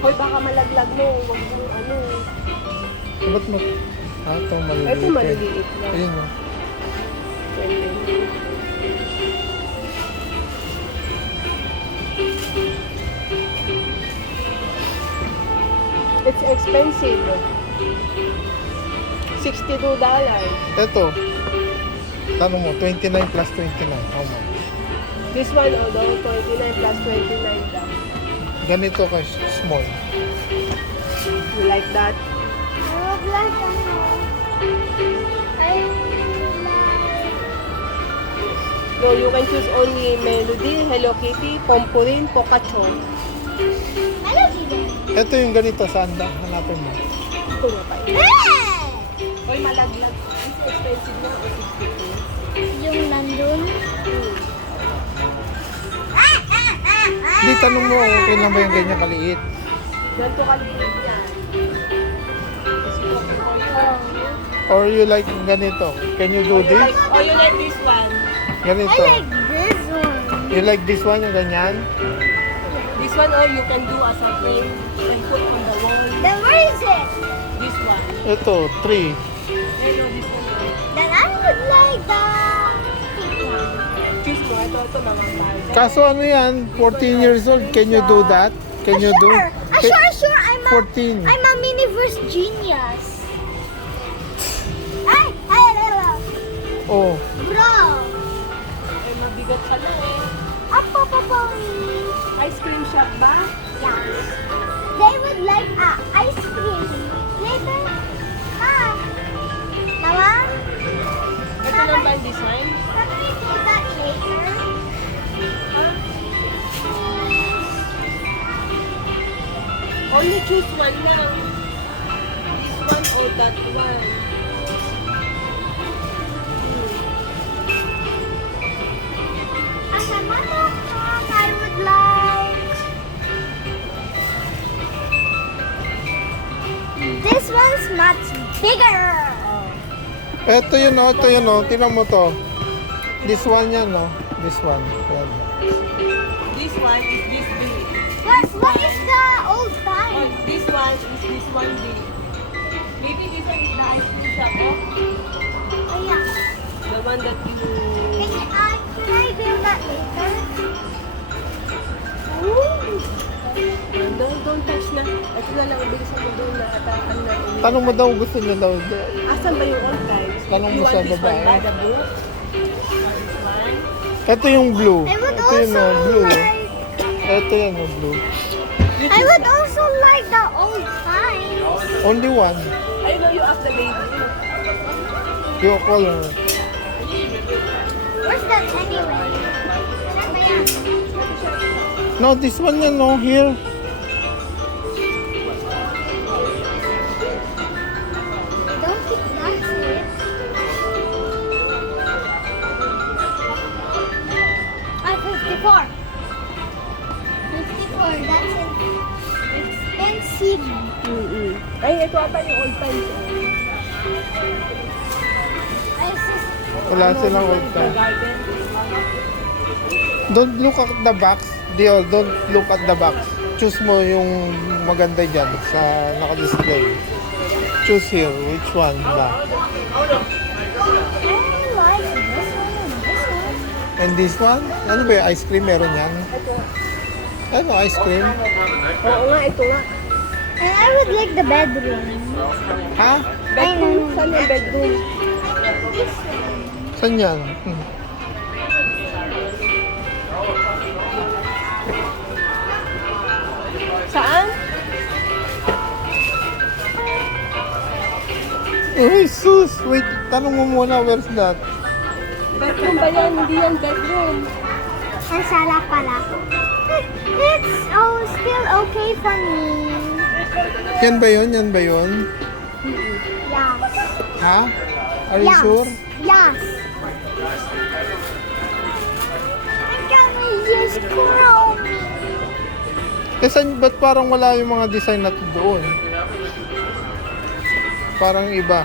Hoy, baka malaglag mo. Huwag mo ano. Ba't mo? Ito maliliit. Ito maliliit na. Ayun o. It's expensive. $62. Ito. Tanong mo, 29 plus 29. How much? This one, although 29 plus 29 daw. Ganito ka small. You like that? I would like ano. I would like... No, you can choose only Melody, Hello Kitty, Pompurin, Pikachu. Melody din. Ito yung ganito, saan ba? Hanapin mo. Ito na pa. Hey! Hoy, malaglag. It's expensive na o 62? Yung nandun. Hindi, tanong mo, okay lang ba yung ganyan kaliit? Ganito kaliit yan. Or you like ganito? Can you do this? Oh, you like this one? I Ganito. like this one. You like this one, yung ganyan? This one, or you can do as a frame. You can put on the wall. Then where is it? This one. Ito, 3. You know this one. Then I would like the pink one. Choose mo. Ito mga mahal. Kaso ano yan, 14 years old, can you do that? Can you do? Sure. I'm a 14. Miniverse genius. Ay, Oh, bro. Ay, mabigat pala eh. Apa. Ice cream shop ba? Yeah. They would like ice cream. Later. Mama, Ito lang ba yung design? can we do that later? Huh? Only choose one lang. This one or that one. As a mother of mom, I would like this one's much bigger. ito yun o, tinan mo to. This one yan o, this one. Yan. This one is this big. What is the old Oh, time? this one is this one big. Maybe this one is the ice cream shop, oh? Oh yeah. The one that you... Can I build that later? Don't touch na. Ito na lang, bilisan mo doon na atakan na. Tanong mo daw, gusto niya daw. Asan ba yung old times? Tanong mo You sa want this one babae. ba, the blue? This one? Ito yung blue. I would Ito yun also o, blue. like. Ito yan o, blue. I would also like the old time. Only one. I know you asked the lady. You call her. Where's that anyway? Saan ba yan? No, this one yan o, here. I don't think that's it. Ah, 54. 54, that's it. Expensive. Ay, ito ata yung old times. I just, Wala silang old The time. garden. Don't look at the box. Dio, don't look at the box. Choose mo yung maganda dyan sa naka-display. Choose here. Which one ba? I like this one and this one. And this one? Ano ba yung ice cream? Meron yan? Ano ice cream? Oo nga, ito nga. And I would like the bedroom. Ha? Bedroom? Saan yung bedroom? This one. Saan yan? Saan? Uy, sus! Wait, tanong mo muna, where's that? Bedroom ba yan? Hindi yan bedroom. Ang sala pala. It's still okay for me. Yan ba yun? Yan ba yun? Yes. Ha? Are you Yes. sure? Yes. I'm gonna use Chrome. Eh, ba't parang wala yung mga design natin doon? Parang iba.